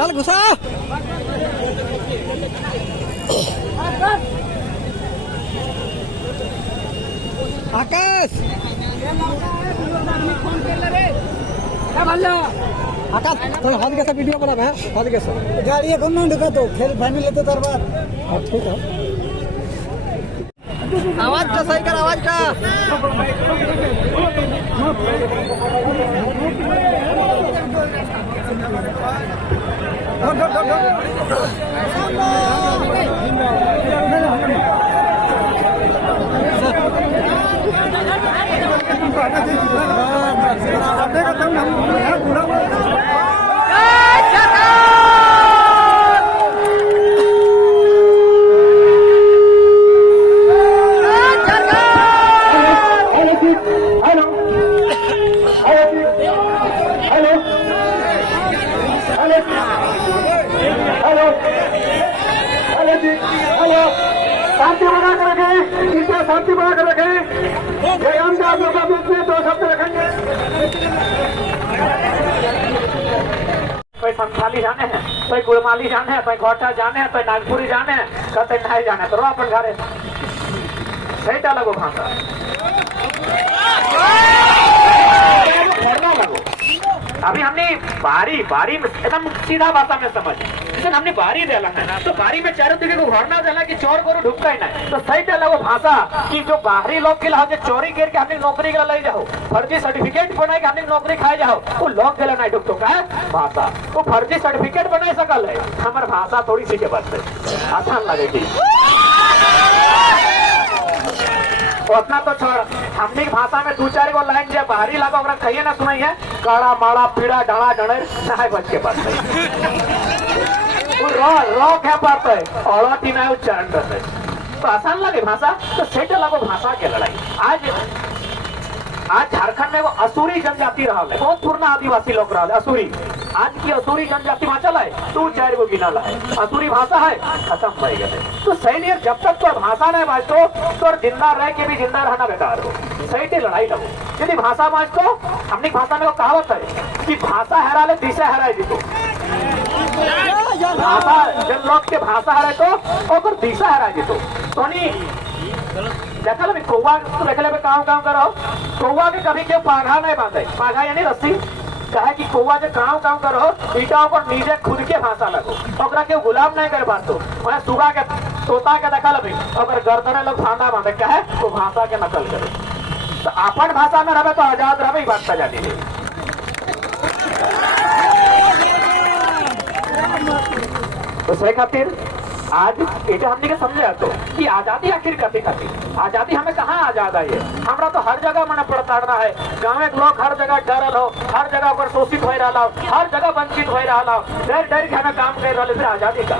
चल घुसा आकाश आकाश थोड़ा हाथ कैसा वीडियो बना है हाथ कैसा गाड़ी এখন না ঢুকা তো खेल फाइनल लेते तरबार ठीक है आवाज का सही कर आवाज का शांति बना कर रखें, इनका शांति बना कर रखें। जयराम से आप लोग का बीच में 2 शब्द रखेंगे। कोई संथाली जाने हैं, कोई गुड़माली जाने हैं, कोई घोटा जाने हैं, कोई नागपुरी जाने हैं, कहते नहीं जाने तो अपन घरे सही डाला वो भाषा लगो। अभी हमने बारी में एकदम सीधा भाषा में समझ लेकिन हमने बारी देला है ना तो बारी में चारों दिखे को भरना देला कि चोर को ढुकता ही नहीं तो सही डाला वो भाषा कि जो बाहरी लोग के लिए चोरी करके हमने नौकरी के ले जाओ फर्जी सर्टिफिकेट बनाए के हमने नौकरी खाए जाओ वो लोग के लिए नहीं ढुकतो का भाषा वो फर्जी सर्टिफिकेट बनाए सकल है हमारे भाषा थोड़ी सी के बात है आसान लगेगी उतना तो छोड़ हमने भाषा में 2-4 गो लाइन जब बाहरी लगा ओकरा कहिए ना सुनाई है काड़ा माड़ा पीड़ा डाड़ा डणे नहाय बच के बात है रो क्या बात है और ना उच्चारण करते तो आसान लगे भाषा तो सेट लगो भाषा के लड़ाई आज झारखंड में वो असुरी जनजाति रहा है बहुत पुराना आदिवासी लोग रहा है असुरी आज की असुरी जनजाति वहाँ चला है 2-4 गो गिनल है असुरी भाषा है खत्म हो गए तो सही नहीं जब तक तो भाषा नहीं बाजतो तो जिंदा रह के भी जिंदा रहना बेकार हो सही से लड़ाई लगो यदि भाषा बाजतो हमने भाषा में कहावत है कि भाषा हरा ले दिशा हराए जीतो भाषा जन लोग के भाषा हराए तो और दिशा हराए जीतो तो नहीं देखा लो कौवा तो देख ले काम करो कौवा के कभी क्यों पाघा नहीं बांधे पाघा यानी रस्सी कहे कि कौवा जो काम करो ईटा पर नीचे खुद के भाषा लगो ओकरा के गुलाम नहीं कर पातो वहाँ सुबह के तोता के देखा लो अगर गर्दने लोग फांदा बांधे कहे तो भाषा के नकल करे तो अपन भाषा में रहे तो आजाद रहे बात जानी नहीं तो से खातिर आज ये हमने के समझे तो कि आजादी आखिर कथी आजादी हमें कहाँ आजाद है हमरा तो हर जगह मना पड़ताड़ना है गाँव के लोग हर जगह डरल हो हर जगह पर शोषित हो रहा हर जगह वंचित हो रहा डर के हमें काम कर रहा फिर आजादी का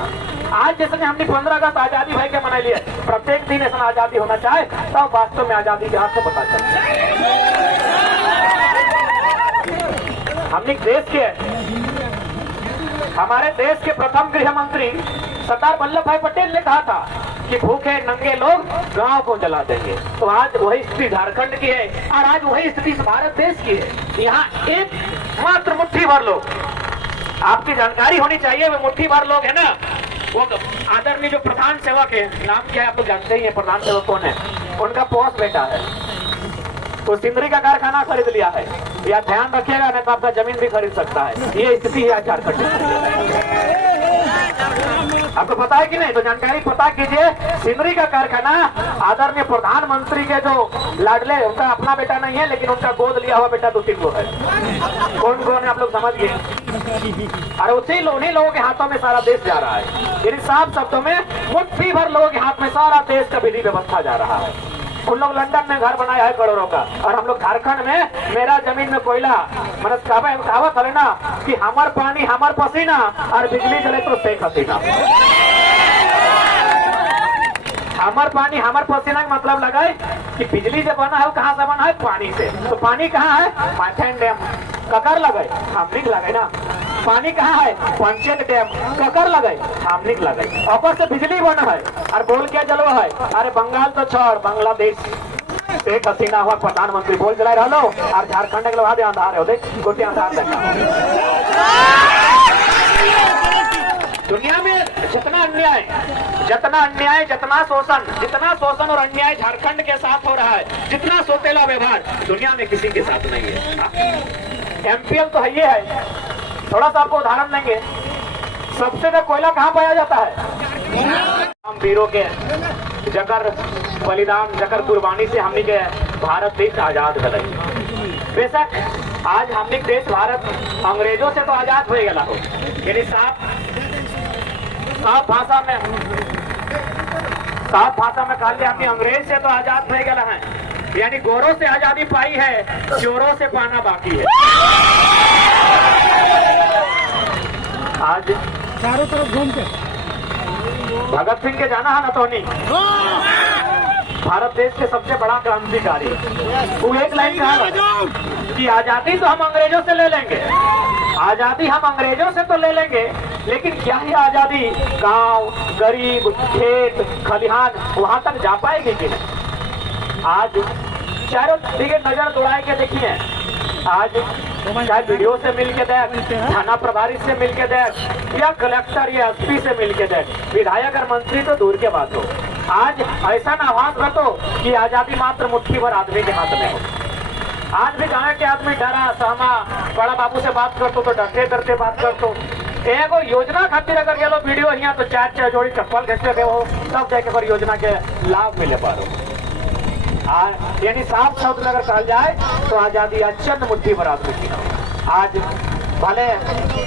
आज जैसे हमने 15 अगस्त आजादी भाई के मना लिए प्रत्येक दिन ऐसा आजादी होना चाहे तब वास्तव में आजादी के हाथ से पता चलता हमने देश के हमारे देश के प्रथम गृह मंत्री सरदार वल्लभ भाई पटेल ने कहा था कि भूखे नंगे लोग गांव को जला देंगे तो आज वही स्थिति झारखंड की है और आज वही स्थिति भारत देश की है यहाँ एक मात्र मुट्ठी भर लोग आपकी जानकारी होनी चाहिए वो मुट्ठी भर लोग है ना वो आदरणीय जो प्रधान सेवक है नाम क्या है आप लोग जानते ही है प्रधान सेवक कौन है उनका पोस्ट बेटा है तो सिंदरी का कारखाना खरीद लिया है या ध्यान रखिएगा नहीं तो आपका जमीन भी खरीद सकता है ये स्थिति है झारखंड आपको पता है कि नहीं तो जानकारी पता कीजिए सिंदरी का कारखाना आदरणीय प्रधानमंत्री के जो लाडले उनका अपना बेटा नहीं है लेकिन उनका गोद लिया हुआ बेटा 2-3 गो है कौन है आप लोग समझ गए अरे उन्हीं लोगों के हाथों में सारा देश जा रहा है यानी साफ शब्दों में मुट्ठी भर लोगों के हाथ में सारा देश का विधि व्यवस्था जा रहा है उन लोग लंदन में घर बनाया है करोड़ों का और हम लोग झारखंड में मेरा जमीन में कोयला मतलब कहावत है ना कि हमार पानी हमार पसीना और बिजली चले तो शेख हसीना हमार पानी हमार पसीना का मतलब लगा है कि बिजली जो बना है वो कहाँ से बना है पानी से तो पानी कहाँ है माथेन डैम ककर लगे हमनिक लगे ना पानी कहाँ है पंचेत डैम ककर लगे हमनिक लगे ऊपर से बिजली बना है और बोल क्या जलवा है अरे बंगाल तो छोड़ बांग्लादेश शेख हसीना हुआ प्रधानमंत्री बोल चला रहा और झारखंड के लोग आधे अंधार है देख गोटे अंधार देखा दुनिया में जितना अन्याय, जितना शोषण और अन्याय झारखंड के साथ हो रहा है, जितना सोतेला व्यवहार दुनिया में किसी के साथ नहीं है। एमपीएल तो है ये है। थोड़ा सा आपको उदाहरण देंगे। सबसे ज्यादा कोयला कहाँ पाया जाता है? हम वीरों के जकर बलिदान, जकर कुर्बानी से हमने के भारत देश आजाद भले। बेशक आज हमने देश भारत अंग्रेजों से तो आजाद हो गया हो, यानी साफ भाषा में कहा लिया कि अंग्रेज से तो आजाद हो गया है, यानी गोरों से आजादी पाई है, चोरों से पाना बाकी है। आज चारों तरफ घूम के भगत सिंह के जाना है ना तो नहीं, भारत देश के सबसे बड़ा क्रांतिकारी, वो एक लाइन कहा कि आजादी तो हम अंग्रेजों से ले लेंगे, आजादी हम अंग्रेजों से तो ले लेंगे, लेकिन क्या ही आजादी गांव, गरीब, खेत, खलिहान वहां तक जा पाएगी कि नहीं? आज चारों दिखे नजर दौड़ाए के देखिए, आज चाहे वीडियो से मिल के देख, थाना प्रभारी से मिल के देख, या कलेक्टर या एसपी से मिल के देख, विधायक और मंत्री तो दूर के बात हो, आज ऐसा ना आवाज रखो कि आजादी मात्र मुट्ठी भर आदमी के हाथ में हो। आज भी गाँव के आदमी डरा सहमा, बड़ा बाबू से बात करतो तो डरते डरते बात करतो। एगो योजना खातिर अगर ये लो वीडियो यहाँ तो चार जोड़ी चप्पल घिसते थे वो, तब जाके योजना के लाभ मिले पारो। यानी साफ शब्द अगर कहा जाए तो आजादी अचंद मुट्ठी भर आदमी की। आज भले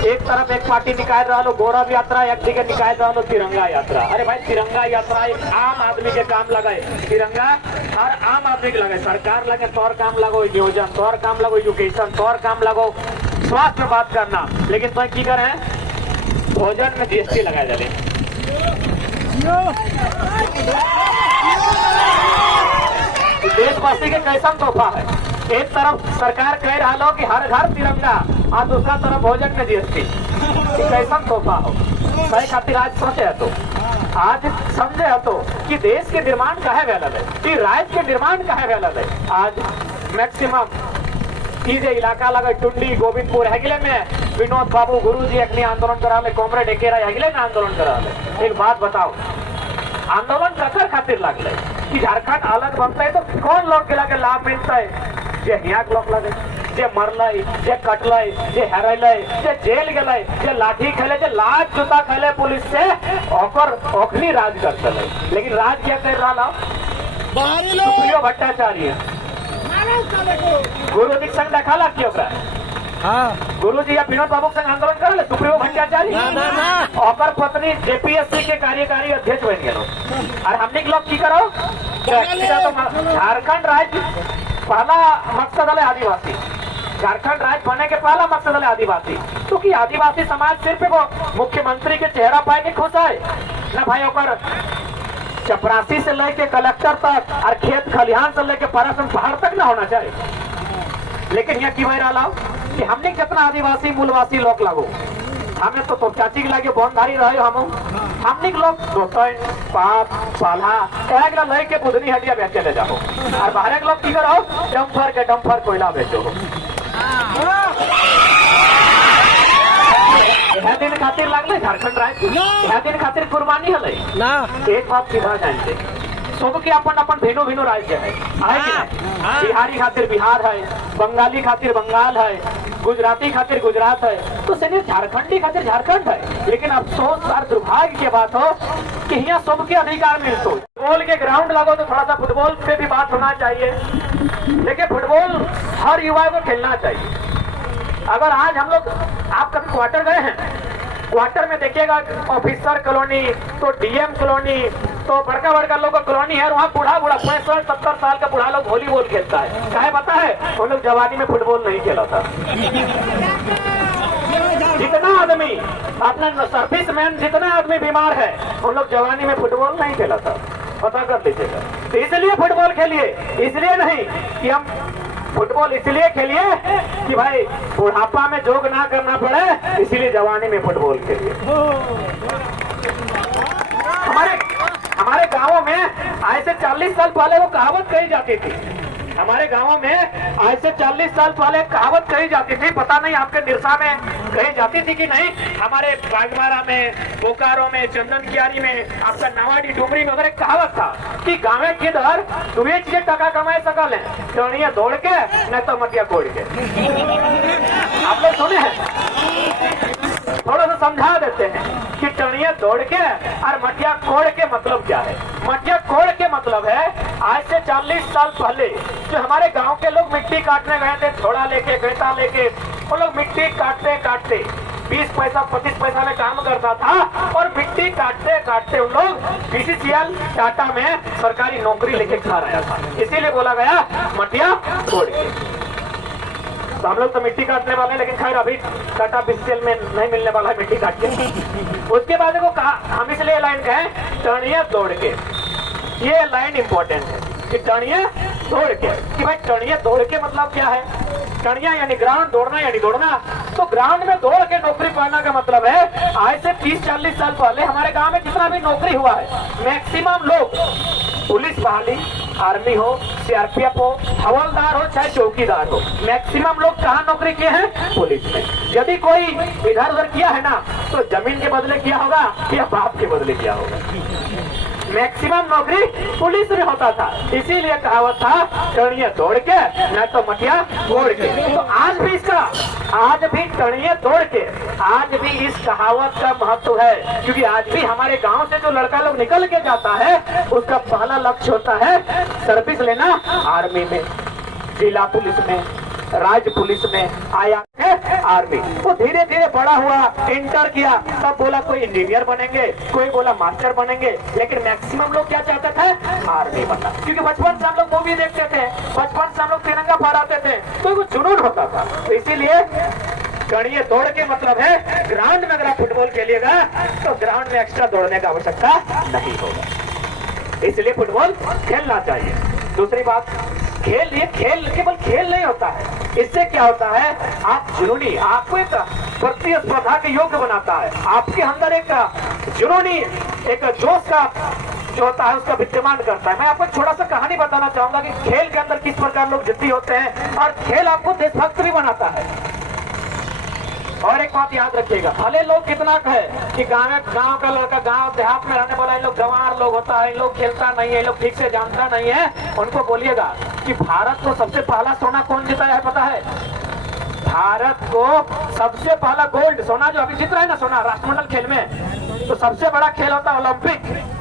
एक तरफ एक पार्टी निकाल रहा लो गौरव यात्रा, एक दिखे निकाल रहा लो तिरंगा यात्रा। अरे भाई तिरंगा यात्रा एक आम आदमी के काम लगाए, तिरंगा हर आम आदमी के लगे, सरकार लगे तौर काम लगो, नियोजन तौर काम लगो, एजुकेशन तौर काम लगो, स्वास्थ्य में बात करना, लेकिन तो की करें भोजन में जीएसटी लगाए जाए। देशवासी के कैसा तोहफा है, एक तरफ सरकार कह रहा लो कि हर घर तिरंगा और दूसरा तरफ भोजन में जीएसटी, कैसा तोहफा हो। सही खातिर आज सोचे है तो, आज समझे है तो कि देश के निर्माण काहे वेला है, कि राज्य के निर्माण काहे वेला है। आज मैक्सिमम जे इलाका लगा टुंडी गोविंदपुर हैगिले में विनोद बाबू गुरुजी अग्नि आंदोलन करा ले, कॉमरेड एकेरा हैगिले में आंदोलन करा ले। एक बात बताओ, आंदोलन ककर खातिर लगले कि झारखंड अलग बनता है तो कौन लोग के लगे लाभ मिलता है? जे हियाक लोग लगे, जे मरल, जे कटल, जे हरल, जे जेल गए, जे लाठी खेले, जे लाज जूता खेले पुलिस से, ओखली राज करते। लेकिन राज क्या कर रहा सुप्रियो भट्टाचार्य गुरु जी संग देखा ला क्यों गुरु जी या विनोद बाबू संग आंदोलन कर ले, सुप्रीमो भट्टाचार्य और पत्नी जेपीएससी के कार्यकारी अध्यक्ष बन गए। और हमने लोग की करो, झारखंड राज्य पहला मकसद है आदिवासी, झारखंड राज्य बनने के पहला मकसद है आदिवासी। तो कि आदिवासी समाज सिर्फ वो मुख्यमंत्री के चेहरा पाए के खुश है ना भाई, और चपरासी से लेके कलेक्टर तक और खेत खलिहान से लेके परासन पहाड़ तक ना होना चाहिए। लेकिन यहाँ की रहा कि हमने कितना आदिवासी मूलवासी लोग लागो, हमें तो चाची के लागे बौनधारी रहे, हमने लोग दोतन पाप पाला एक लय के बुधनी हटिया बेचे ले जाओ, और बाहर के लोग की करो डम्फर कोयला बेचो। यह दिन खातिर लागले झारखंड राज्य, यह दिन खातिर कुर्बानी हले ना। एक बात सीधा जानते, सबके अपन अपन भिन्न भिन्न राज्य है कि नहीं? बिहारी खातिर बिहार है, बंगाली खातिर बंगाल है, गुजराती खातिर गुजरात है, तो सिर्फ झारखंडी खातिर झारखंड है। लेकिन अफसोस और दुर्भाग्य की बात हो कि यहाँ सबके अधिकार मिलते। फुटबॉल के ग्राउंड लगो तो थोड़ा सा फुटबॉल पे भी बात होना चाहिए, लेकिन फुटबॉल हर युवा को खेलना चाहिए। अगर आज हम लोग, आप कभी क्वार्टर गए हैं, क्वार्टर में देखिएगा ऑफिसर कॉलोनी, तो डीएम कॉलोनी, तो बड़का बड़का लोग का कॉलोनी है, वहाँ बूढ़ा 65-70 साल का बूढ़ा लोग वॉलीबॉल खेलता है। क्या पता है? वो लोग जवानी में फुटबॉल नहीं खेला था। जितना आदमी अपना सर्विस मैन, जितना आदमी बीमार है, उन लोग जवानी में फुटबॉल नहीं खेला था, पता कर लीजिएगा। तो इसलिए फुटबॉल खेलिए, इसलिए नहीं कि हम फुटबॉल इसलिए खेलिए कि भाई बुढ़ापा में जोग ना करना पड़े, इसीलिए जवानी में फुटबॉल खेलिए। हमारे गांवों में ऐसे 40 साल पहले वो कहावत कही जाती थी हमारे गांवों में आज से 40 साल पहले कहावत कही जाती थी, पता नहीं आपके निरसा में कही जाती थी कि नहीं, हमारे बागमारा में, बोकारो में, चंदन कियारी में, आपका नवाडी डुमरी में उधर एक कहावत था कि गाँव किधर दुए चीजें टका कमाए सकल है, टणिया दौड़ के न तो मटिया कोड़ के। आप लोग सुने हैं? थोड़ा सा समझा देते हैं कि टणिया दौड़ के और मटिया कोड़ के मतलब क्या है। मटिया कोड़ के मतलब है आज से 40 साल पहले जो हमारे गांव के लोग मिट्टी काटने गए थे, थोड़ा लेके, गैता लेके, वो लोग मिट्टी काटते काटते 20 पैसा 25 पैसा में काम करता था और मिट्टी काटते काटते उन लोग बीसीसीएल टाटा में सरकारी नौकरी लेके खा रहा था, इसीलिए बोला गया मटिया कोड़ के। तो हम लोग तो मिट्टी काटने वाले, लेकिन खैर अभी टाटा बीसीसीएल में नहीं मिलने वाला है मिट्टी काट के। उसके बाद देखो कहा, हम इसलिए लाइन कहें टणिया दौड़ के, ये लाइन इंपॉर्टेंट है कि टणिया दौड़ के, कि भाई टणिया दौड़ के मतलब क्या है। टणिया यानी ग्राउंड, दौड़ना यानी दौड़ना। तो ग्राउंड में दौड़ के नौकरी पाना का मतलब है आज से 30-40 साल पहले हमारे गांव में जितना भी नौकरी हुआ है, मैक्सिमम लोग पुलिस बहाली, आर्मी हो, सीआरपीएफ हो, हवलदार हो, चाहे चौकीदार हो, मैक्सिमम लोग कहाँ नौकरी किए हैं? पुलिस में। यदि कोई इधर उधर किया है ना तो जमीन के बदले किया होगा या बाप के बदले किया होगा। मैक्सिमम नौकरी पुलिस में होता था, इसीलिए कहावत था टणिया दौड़ के न तो मटिया कोड़ के। तो आज भी इसका, आज भी टणिया दौड़ के, आज भी इस कहावत का महत्व है, क्योंकि आज भी हमारे गांव से जो लड़का लोग निकल के जाता है उसका पहला लक्ष्य होता है सर्विस लेना, आर्मी में, जिला पुलिस में, राज्य पुलिस में आया है आर्मी। वो धीरे धीरे बड़ा हुआ, इंटर किया, तब बोला कोई इंजीनियर बनेंगे, कोई बोला मास्टर बनेंगे, लेकिन मैक्सिमम लोग क्या चाहते थे? आर्मी बनना। क्योंकि बचपन से हम लोग मूवी देखते थे, बचपन से हम लोग तिरंगा फहराते थे, तो कुछ जुनून होता था। तो इसीलिए टणिया दौड़ के मतलब है ग्राउंड में अगर आप फुटबॉल खेलिएगा तो ग्राउंड में एक्स्ट्रा दौड़ने का आवश्यकता नहीं होगा, इसलिए फुटबॉल खेलना चाहिए। दूसरी बात, खेल, ये खेल केवल खेल नहीं होता है, इससे क्या होता है आप जुनूनी, आपको एक प्रतिस्पर्धा के योग्य बनाता है, आपके अंदर एक जुनूनी, एक जोश का जो होता है उसका विद्यमान करता है। मैं आपको छोटा सा कहानी बताना चाहूंगा कि खेल के अंदर किस प्रकार लोग जिद्दी होते हैं, और खेल आपको देशभक्त भी बनाता है। और एक बात याद रखिएगा, भले लोग कितना कहे कि गांव का लड़का, गांव देहात में रहने वाला, इन लोग गंवार लोग होता है, इन लोग खेलता नहीं है, इन लोग ठीक से जानता नहीं है, उनको बोलिएगा कि भारत को सबसे पहला सोना कौन जिताया है पता है? भारत को सबसे पहला गोल्ड, सोना जो अभी जीत रहा है ना, सोना राष्ट्रमंडल खेल में, तो सबसे बड़ा खेल होता है ओलंपिक।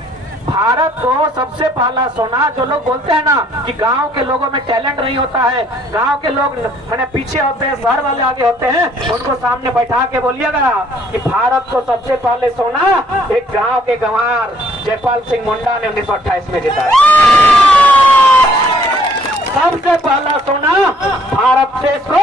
भारत को सबसे पहला सोना, जो लोग बोलते हैं ना कि गांव के लोगों में टैलेंट नहीं होता है, गांव के लोग मैंने पीछे होते हैं, शहर वाले आगे होते हैं, उनको सामने बैठा के बोलिएगा कि भारत को सबसे पहले सोना एक गांव के गंवार जयपाल सिंह मुंडा ने 1928 में जिताया। सबसे पहला सोना भारत देश को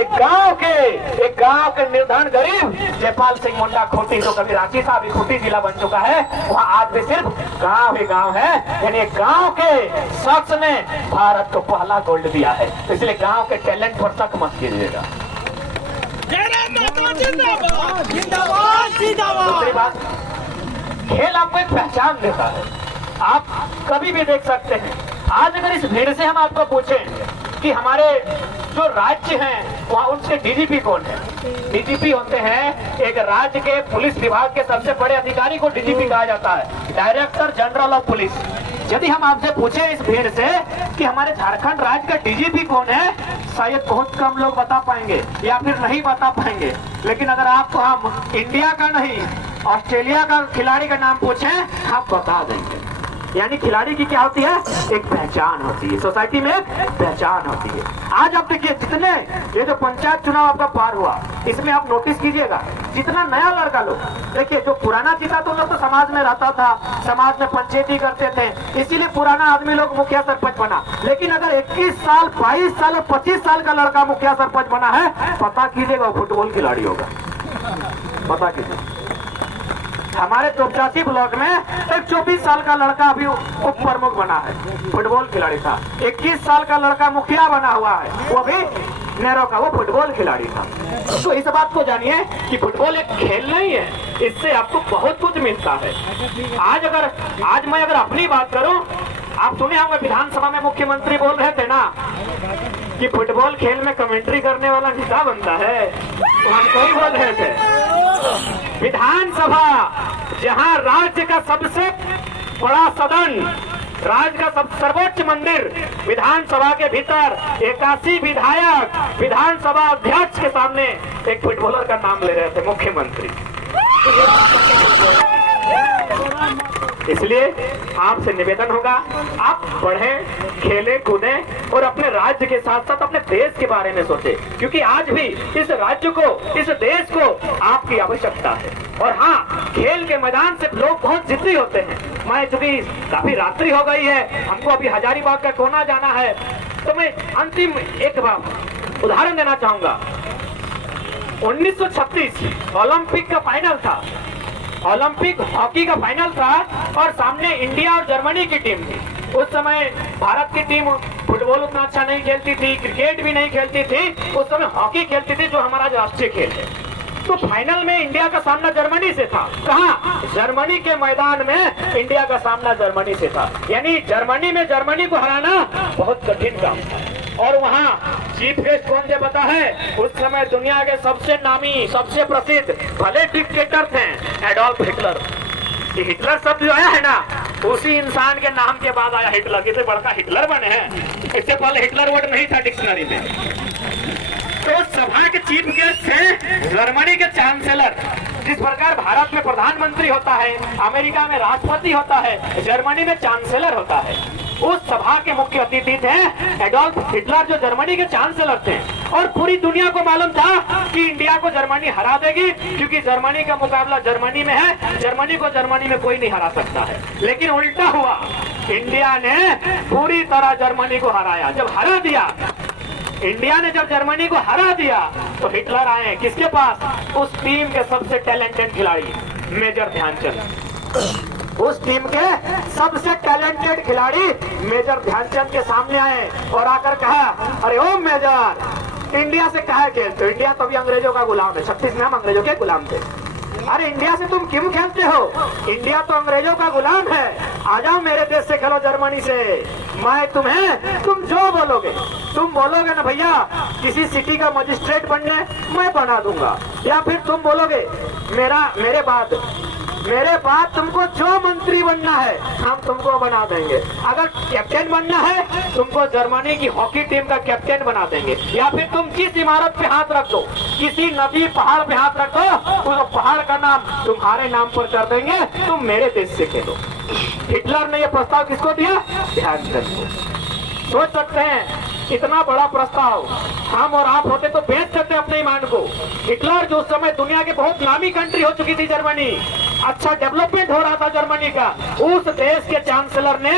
एक गांव के निर्धन गरीब जयपाल सिंह मुंडा, खूंटी, तो कभी रांची था, अभी खूंटी जिला बन चुका है, वहाँ आज भी सिर्फ गांव ही गांव है, यानी गांव के शख्स ने भारत को पहला गोल्ड दिया है। तो इसलिए गांव के टैलेंट पर शक मत कीजिएगा। दूसरी बात, खेल आपको एक पहचान देता है, आप कभी भी देख सकते हैं। आज अगर इस भीड़ से हम आपको पूछें कि हमारे जो राज्य हैं वहाँ उनके डीजीपी कौन है? डीजीपी होते हैं एक राज्य के पुलिस विभाग के सबसे बड़े अधिकारी को डीजीपी कहा जाता है, डायरेक्टर जनरल ऑफ पुलिस। यदि हम आपसे पूछे इस भीड़ से कि हमारे झारखंड राज्य का डीजीपी कौन है, शायद बहुत कम लोग बता पाएंगे या फिर नहीं बता पाएंगे। लेकिन अगर आपको हम इंडिया का नहीं, ऑस्ट्रेलिया का खिलाड़ी का नाम पूछें, आप बता देंगे। यानी खिलाड़ी की क्या होती है? एक पहचान होती है, सोसाइटी में पहचान होती है। आज आप देखिए, जितने ये जो पंचायत चुनाव आपका पार हुआ, इसमें आप नोटिस कीजिएगा, जितना नया लड़का लोग, देखिए जो पुराना जीता तो लोग तो समाज में रहता था, समाज में पंचायती करते थे, इसीलिए पुराना आदमी लोग मुखिया सरपंच बना। लेकिन अगर 21 साल, 22 साल और 25 साल का लड़का मुखिया सरपंच बना है, पता कीजिएगा वो फुटबॉल खिलाड़ी होगा। पता कीजिए, हमारे 84 ब्लॉक में एक 24 साल का लड़का अभी उप प्रमुख बना है, फुटबॉल खिलाड़ी था। 21 साल का लड़का मुखिया बना हुआ है, वो भी नेहरू का, वो फुटबॉल खिलाड़ी था। तो इस बात को जानिए कि फुटबॉल एक खेल नहीं है, इससे आपको बहुत कुछ मिलता है। आज मैं अगर अपनी बात करूं, आप सुने होंगे विधानसभा में मुख्यमंत्री बोल रहे थे ना कि फुटबॉल खेल में कमेंट्री करने वाला नेता बनता है, वो हमको ही बोल रहे थे। विधानसभा, जहां राज्य का सबसे बड़ा सदन, राज्य का सब सर्वोच्च मंदिर, विधानसभा के भीतर 81 विधायक विधानसभा अध्यक्ष के सामने एक फुटबॉलर का नाम ले रहे थे, मुख्यमंत्री। इसलिए आपसे निवेदन होगा, आप पढ़ें, खेलें, कूदें और अपने राज्य के साथ साथ अपने देश के बारे में सोचें, क्योंकि आज भी इस राज्य को, इस देश को आपकी आवश्यकता है। और हाँ, खेल के मैदान से लोग बहुत जिद्दी होते हैं। मैं चूंकि काफी रात्रि हो गई है, हमको अभी हजारीबाग का कोना जाना है, तो मैं अंतिम एक बार उदाहरण देना चाहूंगा। 1936 ओलंपिक का फाइनल था, ओलंपिक हॉकी का फाइनल था और सामने इंडिया और जर्मनी की टीम थी। उस समय भारत की टीम फुटबॉल उतना अच्छा नहीं खेलती थी, क्रिकेट भी नहीं खेलती थी, उस समय हॉकी खेलती थी, जो हमारा राष्ट्रीय खेल है। तो फाइनल में इंडिया का सामना जर्मनी से था। कहाँ? जर्मनी के मैदान में इंडिया का सामना जर्मनी से था। यानी जर्मनी में जर्मनी को हराना बहुत कठिन काम था। और वहाँ चीफ गेस्ट कौन थे पता है? उस समय दुनिया के सबसे नामी, सबसे प्रसिद्ध भले डिक्टेटर थे, एडोल्फ हिटलर। ये हिटलर शब्द जो आया है ना, उसी इंसान के नाम के बाद आया हिटलर। कितने बड़का हिटलर बने हैं, इससे पहले हिटलर वर्ड नहीं था डिक्शनरी में। तो सभा के चीफ गेस्ट थे जर्मनी के चांसलर। जिस प्रकार भारत में प्रधानमंत्री होता है, अमेरिका में राष्ट्रपति होता है, जर्मनी में चांसलर होता है। उस सभा के मुख्य अतिथि थे एडोल्फ हिटलर, जो जर्मनी के चांसलर थे। और पूरी दुनिया को मालूम था कि इंडिया को जर्मनी हरा देगी, क्योंकि जर्मनी का मुकाबला जर्मनी में है, जर्मनी को जर्मनी में कोई नहीं हरा सकता है। लेकिन उल्टा हुआ, इंडिया ने पूरी तरह जर्मनी को हराया। जब हरा दिया, इंडिया ने जब जर्मनी को हरा दिया, तो हिटलर आए किसके पास? उस टीम के सबसे टैलेंटेड खिलाड़ी मेजर ध्यानचंद। उस टीम के सबसे टैलेंटेड खिलाड़ी मेजर ध्यानचंद के सामने आए और आकर कहा, अरे ओ मेजर, इंडिया से कहा खेलते हो? इंडिया तो अभी अंग्रेजों का गुलाम है, 36 में हम अंग्रेजों के गुलाम थे। अरे इंडिया से तुम क्यों खेलते हो? इंडिया तो अंग्रेजों का गुलाम है। आ जाओ मेरे देश से खेलो, जर्मनी से। मैं तुम जो बोलोगे, तुम बोलोगे ना भैया किसी सिटी का मजिस्ट्रेट बनने, मैं बना दूंगा। या फिर तुम बोलोगे मेरे बाद तुमको जो मंत्री बनना है हम तुमको बना देंगे। अगर कैप्टन बनना है, तुमको जर्मनी की हॉकी टीम का कैप्टन बना देंगे। या फिर तुम जिस इमारत पे हाथ रख दो, किसी नदी पहाड़ पे हाथ रख दो, उस पहाड़ का नाम तुम्हारे नाम पर कर देंगे, तुम मेरे देश से खेलो। हिटलर ने यह प्रस्ताव किसको दिया? ध्यानचंद को। सोच सकते हैं इतना बड़ा प्रस्ताव हम और आप होते तो बेच सकते अपने ईमान को। हिटलर जो उस समय दुनिया के बहुत नामी कंट्री हो चुकी थी जर्मनी, अच्छा डेवलपमेंट हो रहा था जर्मनी का, उस देश के चांसलर ने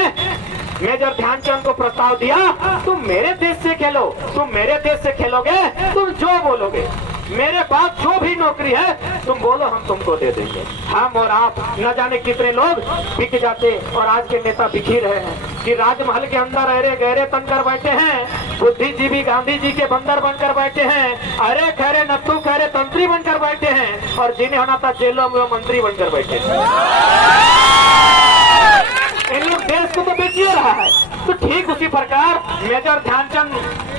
मेजर ध्यानचंद को प्रस्ताव दिया, तुम मेरे देश से खेलो, तुम मेरे देश से खेलोगे, तुम जो बोलोगे, मेरे पास जो भी नौकरी है तुम बोलो, हम तुमको दे देंगे। हम और आप न जाने कितने लोग बिक जाते और आज के नेता बिक ही रहे हैं कि राजमहल के अंदर अरे गहरे तनकर बैठे हैं, बुद्धिजीवी गांधी जी के बंदर बनकर बैठे हैं, अरे खैरे नत्थू खैरे तंत्री बनकर बैठे हैं, और जिन्हें होना था जेलों में मंत्री बनकर बैठे हैं। इन लोग देश को तो बेच ही रहा है। तो ठीक उसी प्रकार मेजर ध्यानचंद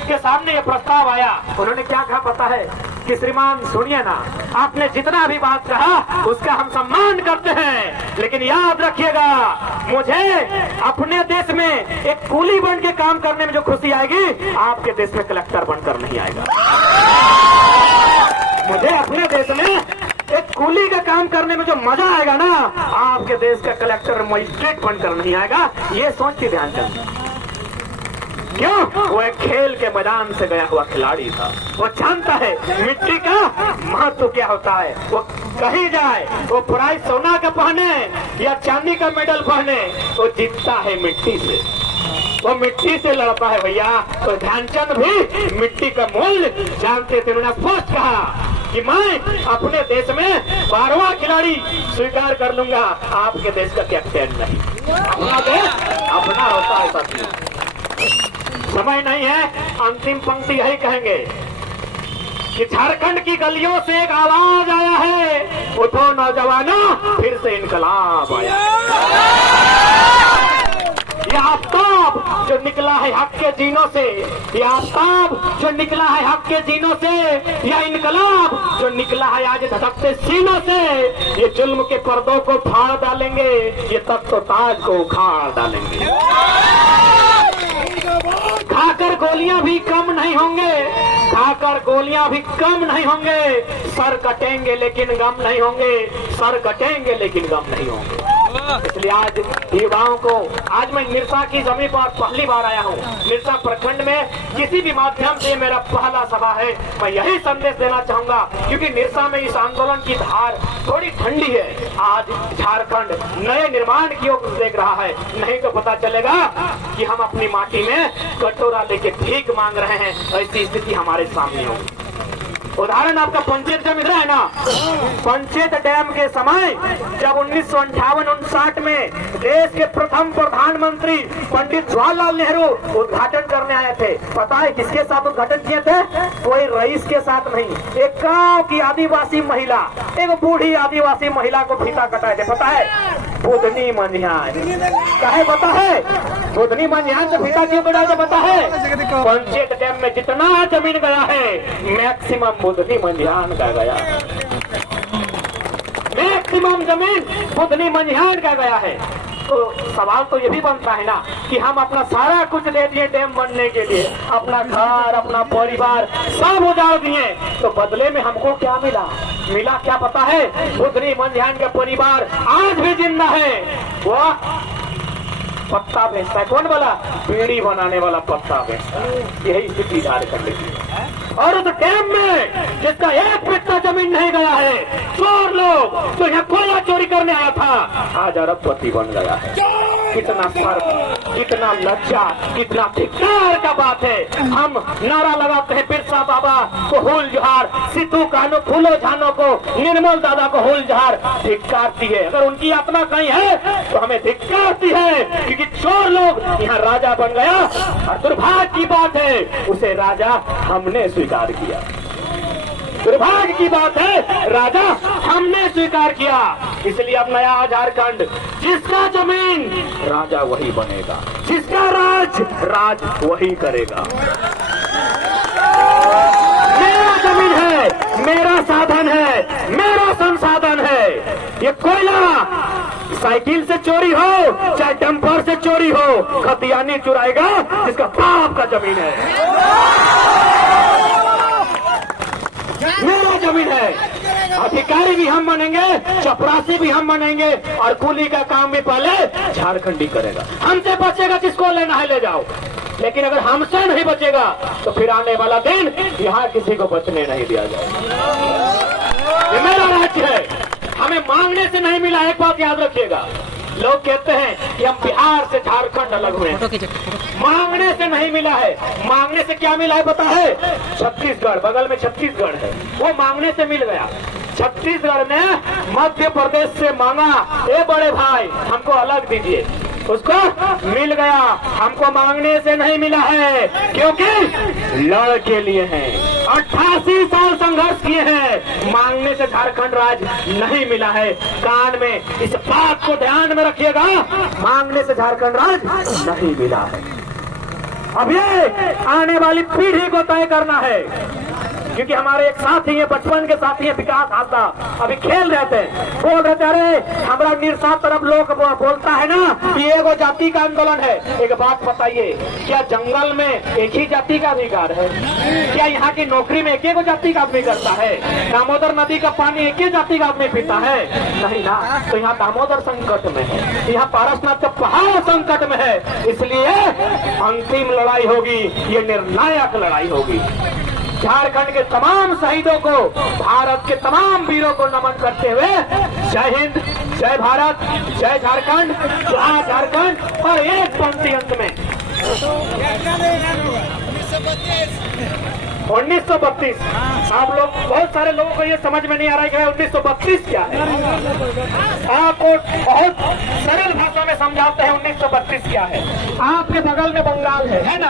के सामने ये प्रस्ताव आया। उन्होंने क्या कहा पता है कि श्रीमान सुनिए ना, आपने जितना भी बात कहा उसका हम सम्मान करते हैं, लेकिन याद रखिएगा मुझे अपने देश में एक कूली बन के काम करने में जो खुशी आएगी, आपके देश में कलेक्टर बनकर नहीं आएगा। मुझे अपने देश में एक कूली का काम करने में जो मजा आएगा ना, आपके देश का कलेक्टर मजिस्ट्रेट बनकर नहीं आएगा। ये सोच के ध्यानचंद, क्यों? वो एक खेल के मैदान से गया हुआ खिलाड़ी था। वो जानता है मिट्टी का महत्व क्या होता है। वो कहीं जाए, वो प्राइज सोना का पहने या चांदी का मेडल पहने, वो जीतता है मिट्टी से, वो मिट्टी से लड़ता है भैया। तो ध्यानचंद भी मिट्टी का मूल्य जानते थे। उन्होंने स्पष्ट कहा कि मैं अपने देश में 12वां खिलाड़ी स्वीकार कर लूंगा, आपके देश का कैप्टन नहीं। अपना देश अपना होता है साथियों। समय नहीं है, अंतिम पंक्ति यही कहेंगे कि झारखंड की गलियों से एक आवाज आया है, उठो नौजवानों, फिर से इनकलाब आया। ये आफ्ताब जो निकला है हक के जीनों से, ये आफ्ताब जो निकला है हक के जीनों से, यह इनकलाब जो निकला है आज धधकते सीनों से, ये जुल्म के पर्दों को फाड़ डालेंगे, ये तख्त और ताज को उखाड़ डालेंगे। खाकर गोलियां भी कम नहीं होंगे, खाकर गोलियां भी कम नहीं होंगे, सर कटेंगे लेकिन गम नहीं होंगे, सर कटेंगे लेकिन गम नहीं होंगे। इसलिए आज युवाओं को, आज मैं निरसा की जमीन पर पहली बार आया हूँ, निरसा प्रखंड में किसी भी माध्यम से मेरा पहला सभा है। मैं यही संदेश देना चाहूंगा, क्योंकि निरसा में इस आंदोलन की धार थोड़ी ठंडी है। आज झारखंड नए निर्माण की ओर देख रहा है, नहीं तो पता चलेगा कि हम अपनी माटी में कटोरा लेके भीख मांग रहे हैं, ऐसी स्थिति हमारे सामने होगी। उदाहरण आपका पंचायत डैम इधर है ना, पंचायत डैम के समय जब 1958-59 में देश के प्रथम प्रधानमंत्री पंडित जवाहरलाल नेहरू उद्घाटन करने आए थे, पता है किसके साथ उद्घाटन किए थे? कोई रईस के साथ नहीं, एक गांव की आदिवासी महिला, एक बूढ़ी आदिवासी महिला को फीता कटाए थे। पता है? बुधनी मंझियान। कहे पता है? बुधनी मंझियान से फीता क्यों कटाए थे पता है? पंचायत डैम में जितना जमीन गया है मैक्सिमम बुधनी मंझियान का गया, मैक्सिमम जमीन बुधनी मंझियान का गया है। तो सवाल तो ये भी बनता है ना कि हम अपना सारा कुछ दे दिए डैम बनने के लिए, अपना घर, अपना परिवार सब उजाड़ दिए, तो बदले में हमको क्या मिला? मिला क्या पता है? बुधनी मंझियान का परिवार आज भी जिंदा है। वो पत्ता बेचता है, कौन वाला? बीड़ी बनाने वाला पत्ता बेचता है। यही स्थिति झारखंड की है। और उस डैम में जिसका एक पत्ता जमीन नहीं गया है, चोर लोग तो यहाँ कोयला चोरी करने आया था, आज अरबपति बन गया है। कितना शर्म, कितना लज्जा, कितना धिक्कार का बात है। हम नारा लगाते हैं बिरसा बाबा को हुल जोहार, सिद्धू कान्हू फूलो झानो को, निर्मल दादा को हुल जोहार, धिक्कारती है। अगर उनकी आत्मा कहीं है तो हमें धिक्कारती है, क्योंकि चोर लोग यहाँ राजा बन गया। और दुर्भाग्य की बात है उसे राजा हमने स्वीकार किया, दुर्भाग्य की बात है राजा हमने स्वीकार किया। इसलिए अब नया झारखंड, जिसका जमीन राजा वही बनेगा, जिसका राज राज वही करेगा। मेरा जमीन है, मेरा साधन है, मेरा संसाधन है। ये कोयला साइकिल से चोरी हो चाहे डंपर से चोरी हो, खतियानी चुराएगा जिसका बाप का जमीन है। मेरा जमीन है, अधिकारी भी हम बनेंगे, चपरासी भी हम बनेंगे, और कुली का काम भी पहले झारखंडी करेगा। हमसे बचेगा किसको लेना है ले जाओ, लेकिन अगर हमसे नहीं बचेगा तो फिर आने वाला दिन यहाँ किसी को बचने नहीं दिया जाएगा। ये मेरा राज्य है, हमें मांगने से नहीं मिला। एक बात याद रखिएगा, लोग कहते हैं कि हम बिहार से झारखंड अलग हुए, मांगने से नहीं मिला है। मांगने से क्या मिला है पता है? छत्तीसगढ़, बगल में छत्तीसगढ़ है, वो मांगने से मिल गया। छत्तीसगढ़ ने मध्य प्रदेश से मांगा, ए बड़े भाई हमको अलग दीजिए, उसको मिल गया। हमको मांगने से नहीं मिला है, क्योंकि लड़ के लिए हैं। 88 साल संघर्ष किए हैं, मांगने से झारखंड राज्य नहीं मिला है। कान में इस बात को ध्यान में रखिएगा, मांगने से झारखंड राज्य नहीं मिला है। अब ये आने वाली पीढ़ी को तय करना है, क्योंकि हमारे एक साथी है, बचपन के साथी है विकास हाथा, अभी खेल रहे थे, बोल रहे थे अरे हमारा निरसा तरफ लोग बोलता है ना कि एगो जाति का आंदोलन है। एक बात बताइए, क्या जंगल में एक ही जाति का अधिकार है? क्या यहाँ की नौकरी में एक ही जाति का आदमी करता है? दामोदर नदी का पानी एक ही जाति का आदमी पीता है? नहीं ना। तो यहाँ दामोदर संकट में है, यहाँ पारसनाथ का पहाड़ संकट में है। इसलिए अंतिम लड़ाई होगी, ये निर्णायक लड़ाई होगी। झारखंड के तमाम शहीदों को, भारत के तमाम वीरों को नमन करते हुए जय हिंद, जय भारत, जय झारखंड, जय झारखंड। और एक पंक्ति अंत में 1932। आप लोग, बहुत सारे लोगों को ये समझ में नहीं आ रहा है कि 1932 क्या है। आपको बहुत सरल भाषा में समझाते हैं 1932 क्या है। आपके बगल में बंगाल है ना?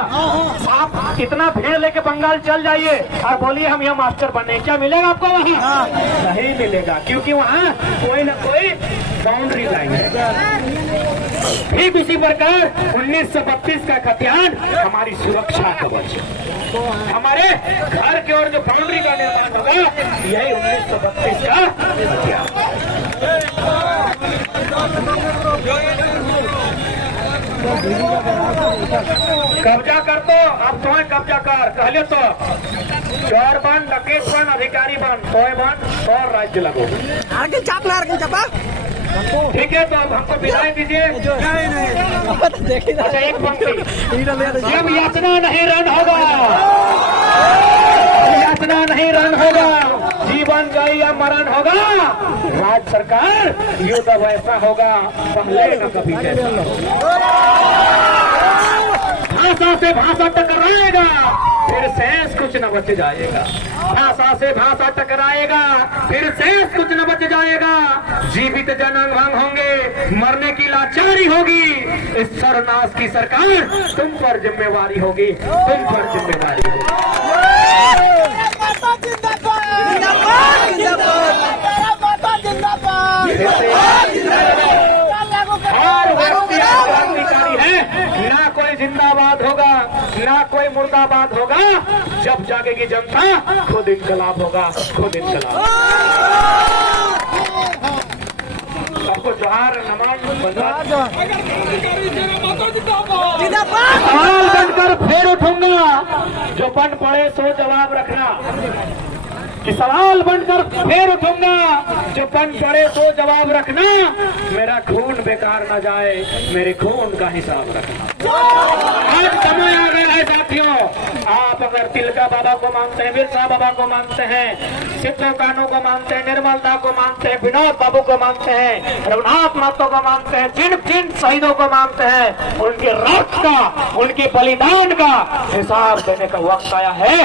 आप इतना भीड़ लेके बंगाल चल जाइए और बोलिए हम यहाँ मास्टर बने, क्या मिलेगा आपको? वहाँ नहीं मिलेगा, क्योंकि वहाँ कोई ना कोई बाउंड्री लाइन है। ठीक उसी प्रकार 1932 का खतियान हमारी सुरक्षा कवच, हमारे घर की ओर जो बाउंड्री का निर्माण होगा यही 1932 का खतियान। कब्जा कर तो अब तुम्हें कब्जा कर कहले तो चोर बन, डकैत बन, अधिकारी बन, तोय बन और राज्य लगो। आगे चाप ना आगे चापा ठीक है, तो अब हमको विदाई दीजिए। देखिए अच्छा, एक पंक्ति, जब जब यातना नहीं रण होगा, यातना नहीं रण होगा, जीवन का या मरण होगा, राज्य सरकार युद्ध वैसा होगा पहले न कभी जैसा। भाषा से भाषा टकराएगा फिर शेष कुछ न बच जाएगा, भाषा से भाषा टकराएगा फिर शेष कुछ न बच जाएगा। जीवित जन अंग होंगे, मरने की लाचारी होगी, इस सर्वनाश की सरकार तुम पर जिम्मेवारी होगी, तुम पर जिम्मेवारी होगी। हर व्यक्ति क्रांतिकारी है, ना कोई जिंदाबाद होगा ना कोई मुर्दाबाद होगा। जब जागेगी जनता खुद इनकलाब होगा, खुद इनकलाब। सबको जोहार नमन बंदर सवाल बनकर फिर उठूंगा, जो बन पड़े सो जवाब रखना। कि सवाल बनकर फिर उठूंगा, जो बन पड़े सो जवाब रखना। मेरा खून बेकार न जाए, मेरे खून का हिसाब रखना। आज समय आ गया है साथियों, आप अगर तिलका बाबा को मानते हैं, बिरसा बाबा को मानते हैं, सिद्धो कानू को मानते हैं, निर्मल दा को मानते हैं, विनोद बाबू को मानते हैं, रघुनाथ महतो को मानते हैं, जिन जिन शहीदों को मानते हैं, उनके रक्त का, उनके बलिदान का हिसाब देने का वक्त आया है।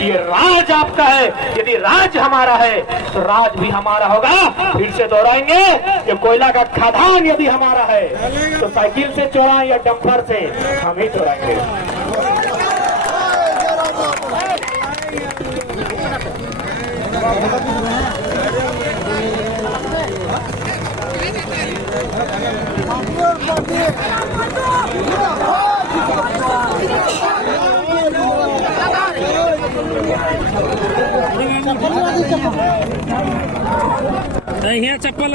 ये राज आपका है, यदि राज हमारा है तो राज भी हमारा होगा। फिर से दोहराएंगे कि कोयला का खदान यदि हमारा है तो साइकिल से चोराएं या डंपर से, हम ही चोराएंगे। चप्पल